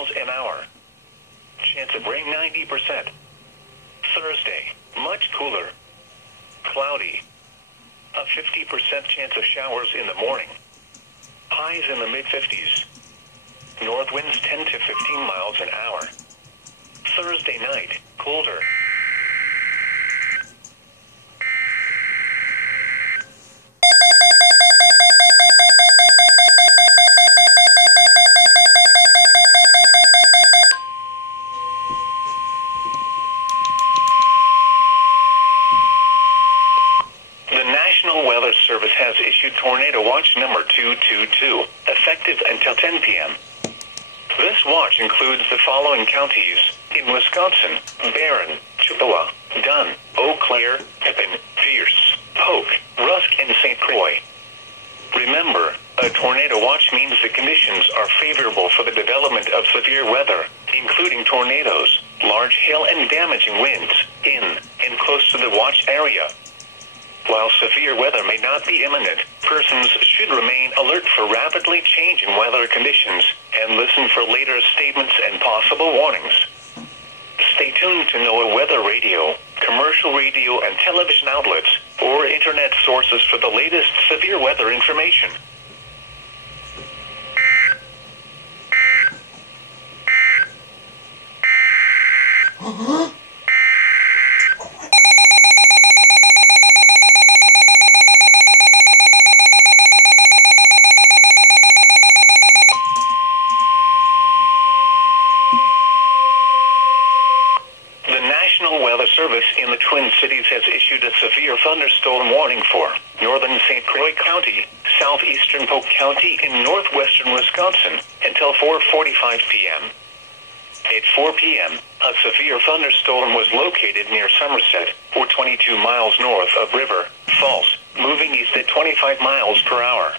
miles an hour. Chance of rain 90%. Thursday, much cooler. Cloudy. A 50% chance of showers in the morning. Highs in the mid-50s. North winds 10 to 15 miles an hour. Thursday night, colder. Service has issued Tornado Watch number 222, effective until 10 p.m. This watch includes the following counties in Wisconsin: Barron, Chippewa, Dunn, Eau Claire, Pepin, Pierce, Polk, Rusk, and St. Croix. Remember, a tornado watch means the conditions are favorable for the development of severe weather, including tornadoes, large hail, and damaging winds in and close to the watch area. While severe weather may not be imminent, persons should remain alert for rapidly changing weather conditions and listen for later statements and possible warnings. Stay tuned to NOAA weather radio, commercial radio and television outlets, or internet sources for the latest severe weather information. Service in the Twin Cities has issued a severe thunderstorm warning for northern St. Croix County, southeastern Polk County, in northwestern Wisconsin until 4:45 p.m. At 4 p.m., a severe thunderstorm was located near Somerset, or 22 miles north of River Falls, moving east at 25 miles per hour.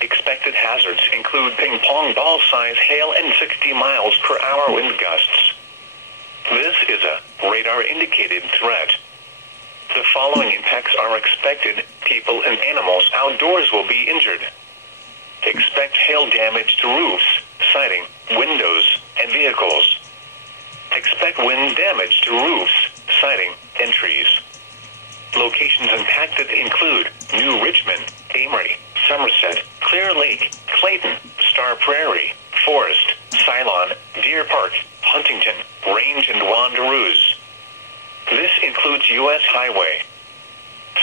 Expected hazards include ping-pong ball-size hail and 60 miles per hour wind gusts. This is a radar-indicated threat. The following impacts are expected: people and animals outdoors will be injured. Expect hail damage to roofs, siding, windows, and vehicles. Expect wind damage to roofs, siding, and trees. Locations impacted include New Richmond, Amory, Somerset, Clear Lake, Clayton, Star Prairie, Forest, Ceylon, Deer Park, Huntington, Range, and Wanderoos. This includes U.S. Highway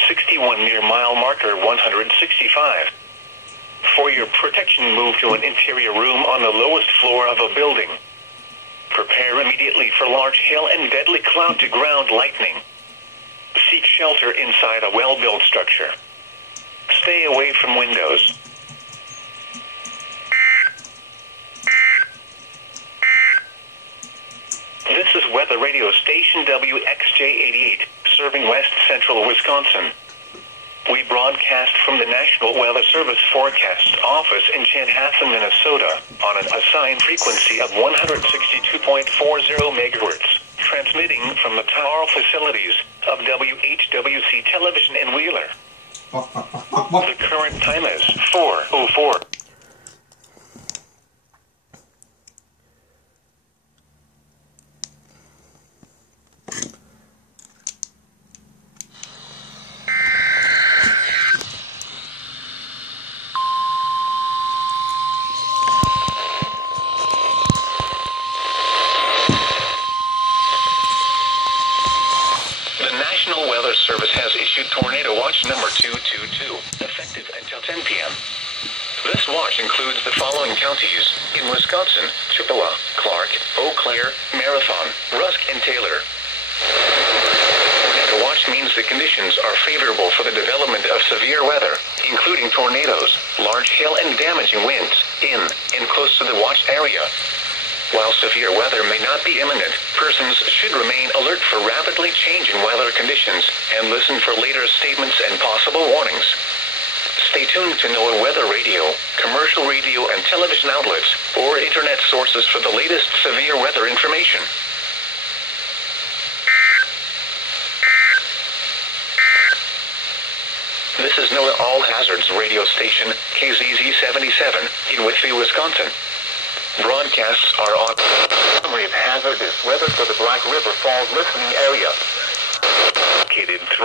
61 near mile marker 165. For your protection, move to an interior room on the lowest floor of a building. Prepare immediately for large hail and deadly cloud-to-ground lightning. Seek shelter inside a well-built structure. Stay away from windows. This is weather radio station WXJ88, serving west central Wisconsin. We broadcast from the National Weather Service Forecast Office in Chanhassen, Minnesota, on an assigned frequency of 162.40 megahertz, transmitting from the tower facilities of WHWC Television in Wheeler. The current time is 4:04. Service has issued Tornado Watch number 222, effective until 10 p.m. This watch includes the following counties in Wisconsin: Chippewa, Clark, Eau Claire, Marathon, Rusk, and Taylor. Tornado Watch means the conditions are favorable for the development of severe weather, including tornadoes, large hail, and damaging winds in and close to the watch area. While severe weather may not be imminent, persons should remain alert for rapidly changing weather conditions and listen for later statements and possible warnings. Stay tuned to NOAA weather radio, commercial radio and television outlets, or internet sources for the latest severe weather information. This is NOAA All Hazards radio station, KZZ 77, in Whitby, Wisconsin. Broadcasts are on. Summary of hazardous weather for the Black River Falls listening area. Located threat.